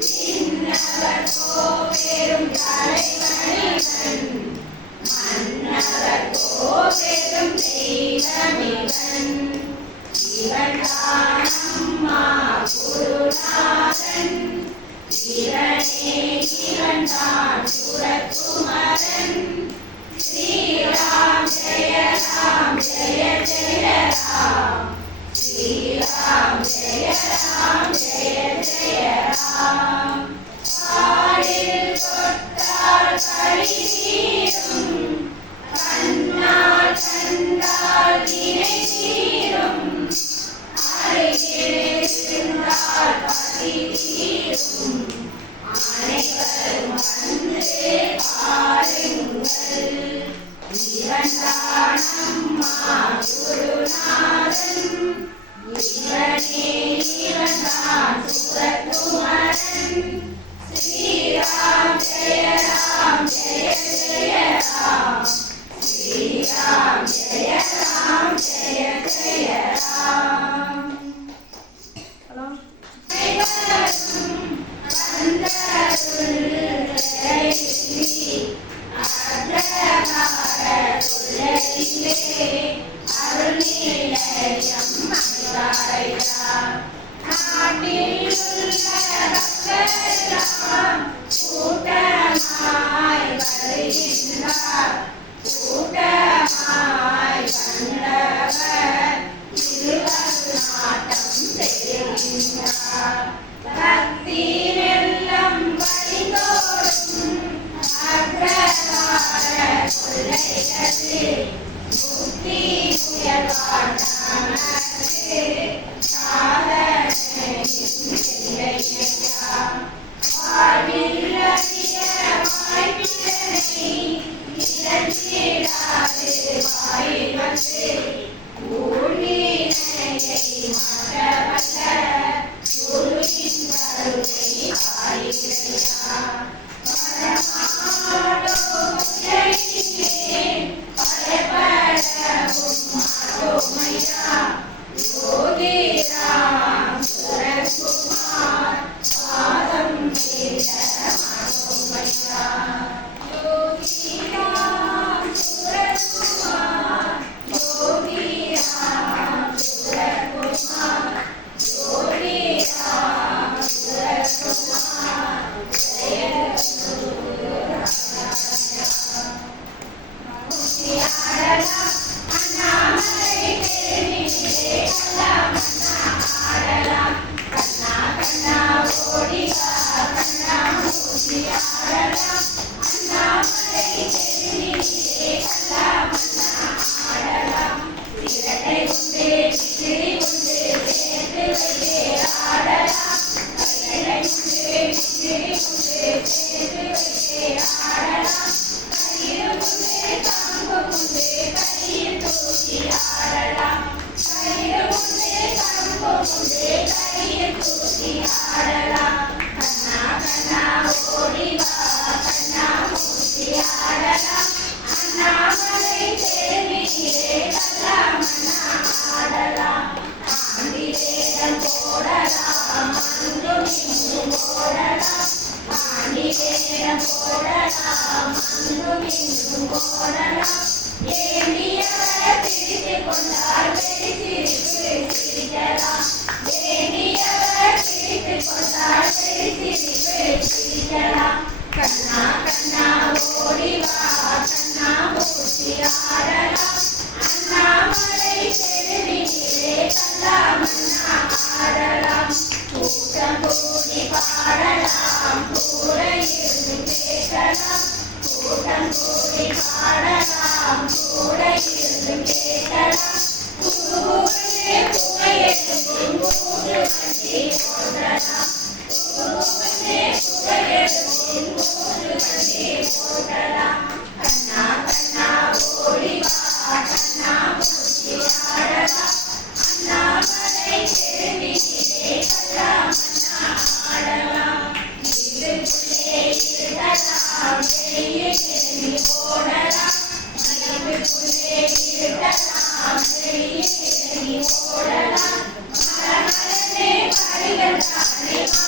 விண்ணவர் கோபெரும் தலைவனிவன் மன்னவர் கோபெரும் தெய்வமிவன் இவன்தானம்மா குருநாதன் இவனே இவன்தான் சுரகுமரன் ஸ்ரீராம் ஜெய ராம் ஜெய ஜெய ராம் ஸ்ரீராம் ஜெய ராம் ஜெய ஜெய ராம் பாடில் தொட்டால் பழி தீரும் கண்ணால் கண்டால் வினை தீரும் அருகில் இருந்தால் பசி தீரும் அனைவரும் வந்து பாருங்கள் இவன்தானம்மா குருநாதன் இவனே இவன்தான் சுரகுமரன் ஸ்ரீராம் ஜெய ராம் ஜெய ஜெய ராம் ஸ்ரீராம் ஜெய ராம் ஜெய ஜெய ராம்.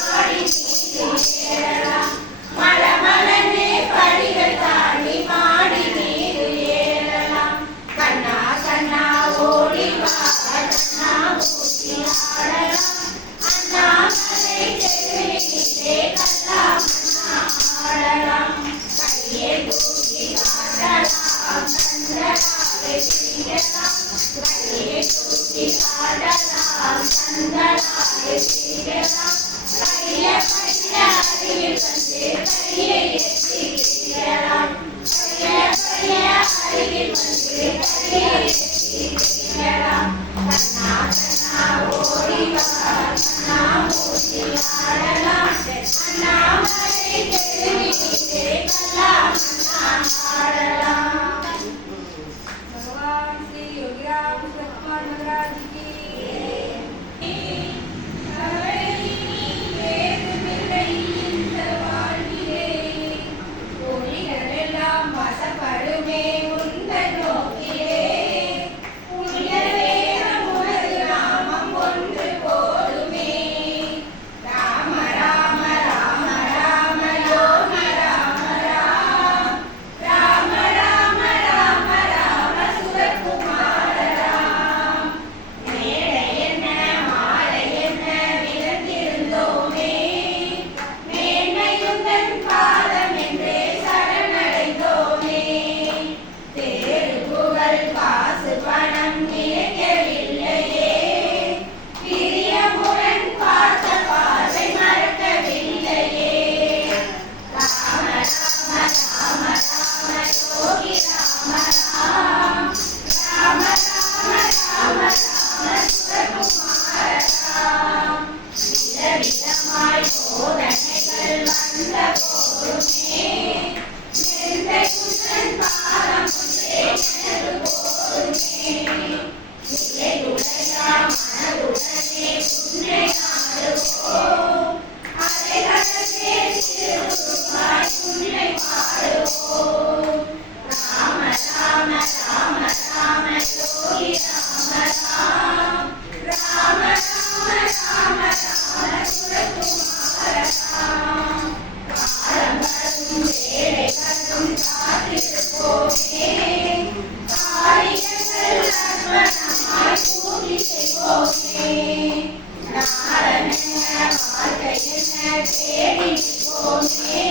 பாடி கண்ணாமூச்சி ஆடலாம் அண்ணாமலை தெருவிலே கல்லாம் ஆடலாம். भगवान श्री योगीराम सुरतकुमार महाराज की ஒளிகளெல்லாம் வசப்படுமே உந்தன் நோக்கிலே புனித வேதம் உனது நாமம் ஒன்று போதுமே. ராம ராம ராம ராம யோம ராம ராம் ராம ராம ராம ராம சுரகுமார ராம். மேடை என்ன மாலை என்ன விளந்திருந்தோமே மேன்மையுந்தன் பாதம் என்றே சரணடைந்தோமே. தேறு புகழ் காசு பணம் நினைக்கவில்லையே பிரியமுடன் பார்த்த பார்வை மறக்கவில்லையே. ராம ராம ராம ராம யோகி ராம ராம் ராம ராம ராம ராம சுரகுமார ராம். விதவிதமாய் சோதனைகள் வந்த போதுமே எந்தை உந்தன் பாதம் ஒன்றே எனது போதுமே. நிலையுடையா மனதுடனே உன்னை நாடுவோம் அலைகடலே திருவுருவாய் உன்னை பாடுவோம். ராம ராம ராம ராம யோகி ராம ராம் ராம ராம ராம ராம சுரகுமார ராம். காலங்களும் வேலைகளும் காத்திருப்போமே காரியங்கள் அர்ப்பணமாய் பூர்த்தி செய்வோமே. நாளென்ன வாழ்க்கை என்ன தேடி நிற்போமே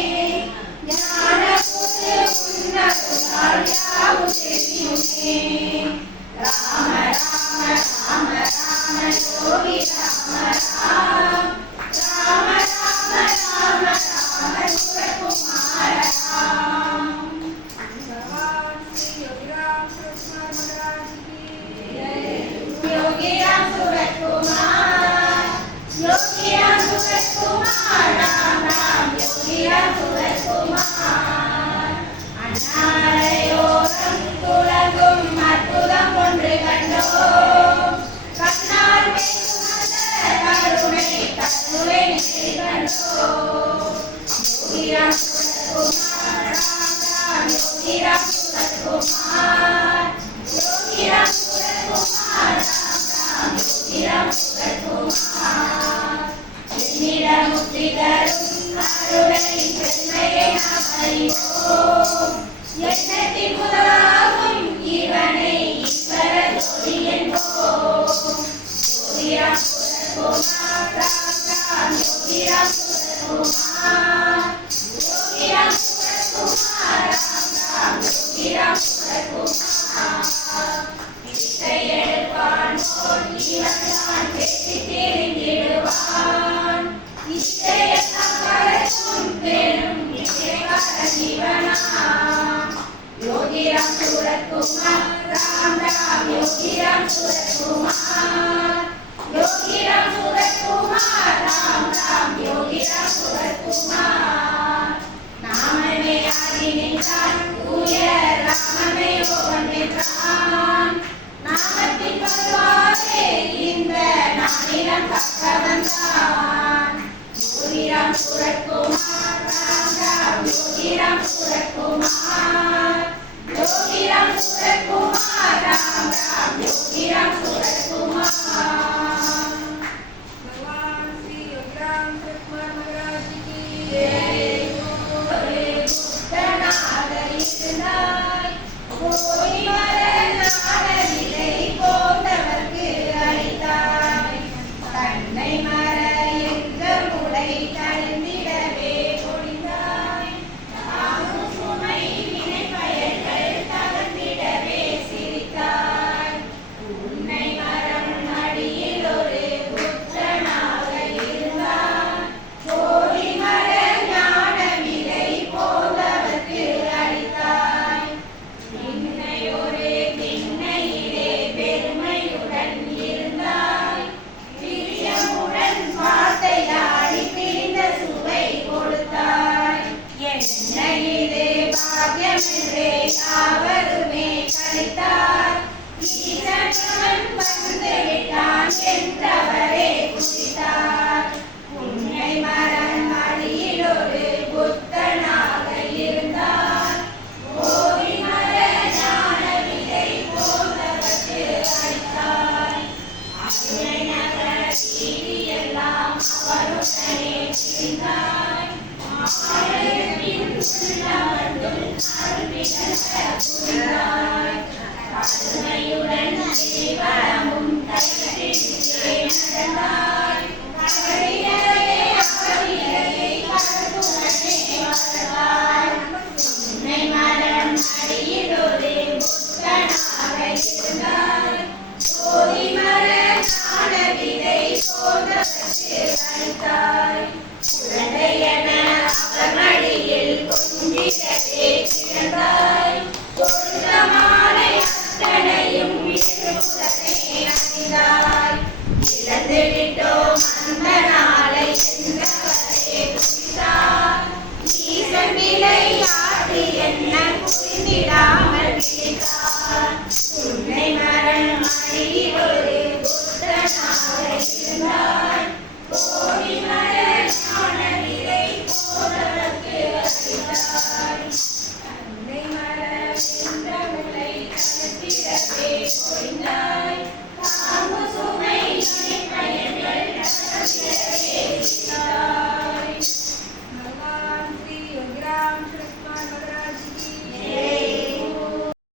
ஞான புது உன்னருளால் யாவும் தெரியுமே. ராம ராம ராம ராம யோகி ராம ராம் ராம ராம ராம ராம சுரகுமார ராம். भगवान श्री योगीराम सुरतकुमार महाराज की योगीराम सुरतकुमार योगीराम सुरतकुमार राम राम योगीराम सुरतकुमार. அண்ணாரையோரம் துலங்கும் அற்புதம் ஒன்று கண்டோம் கண்ணால் கருணை கருணை கண்டோம். யோகிராம் சுரத்குமார் ராம் ராம் யோகிராம் சுரத்குமார் யோகிராம் சுரத்குமார் ராம் ராம் யோகிராம் சுரத்குமார். என்னிட முக்தி தரும் கருணை பெருமையை நாம் அறிவோம் எண்ணத்தின் முதலாகும் இவனை ஈஸ்வர ஜோதி என்போம். யோகிராம் சுரத்குமார் ராம் ராம் யோகிராம் சுரத்குமார் யோகிராம் சுரத்குமார் ராம் ராம் யோகிராம் சுரத்குமார். இசை எடுப்பான் போல் இவன் தான் பேசி தெரிந்திடுவான் இசையெல்லாம் கரைக்கும் பெரும் இசைக்கார ஜீவனாம். யோகிராம் சுரத்குமார் ராம் ராம் யோகிராம் சுரத்குமார் யோகிராம் சுரத்குமார் ராம் ராம் யோகிராம் சுரத்குமார். நாமமே ஆதி நின்றான் தூய ராமமே யோகம் நின்றான் நாமத்தின் வருவாரே இந்த நானிடம் தக்க வந்தான். யோகிராம் சுரத்குமார் ராம் ராம் யோகிராம் சுரத்குமார் யோகிராம் சுரத்குமார் ராம் ராம் யோகிராம் சுரத்குமார். भगवान श्री योगीराम सुरतकुमार महाराज की புத்தனாக இருந்தாய் போய் வர நாடனிலை போந்தவர்க்கு அளித்தாய். தன்னை மற என்ற முளை தழுந்திடவே பொழிந்தாய். தாங்கும் சுமை வினை பயன்கள் தகர்ந்திடவே சிரித்தாய். உன்னை மரம் அடிய என்றே யாவருமே கழித்தார். ஈசன் வந்து விட்டான் என்றவரே குறித்தார். உன்னை மரம் அடியிலொரு புத்தனாக இருந்தார். போதி மர ஞான விதை போன்றவற்று அளித்தார். அருணை நகர வீதியெல்லாம் அவருடனே திரிந்தார். ஆலயத்தின் உள்ளமர்ந்தும் அருள்மிக புரிந்தார். கருணையுடன் ஜீவனமும் கைப்பிடித்தே நடந்தார். கரையிலே அவனிலையை கருத்துடனே வளர்த்தார். உன்னை மரம் அடியிலொரு புத்தனாக இருந்தார். போதி மர ஞான விதை போன்றவற்று அளித்தார். குழந்தையென அவர் மடியில் கொஞ்சிடவே கிடந்தாய். பொருத்தமாலை அத்தனையும் இருமுதனே அணிந்தாய். இழந்து விட்டோம் அந்த நாளை என்றவரே குறித்தார். ஈசன் விளையாட்டு என்ன புரிந்திடாமல் விழித்தார்.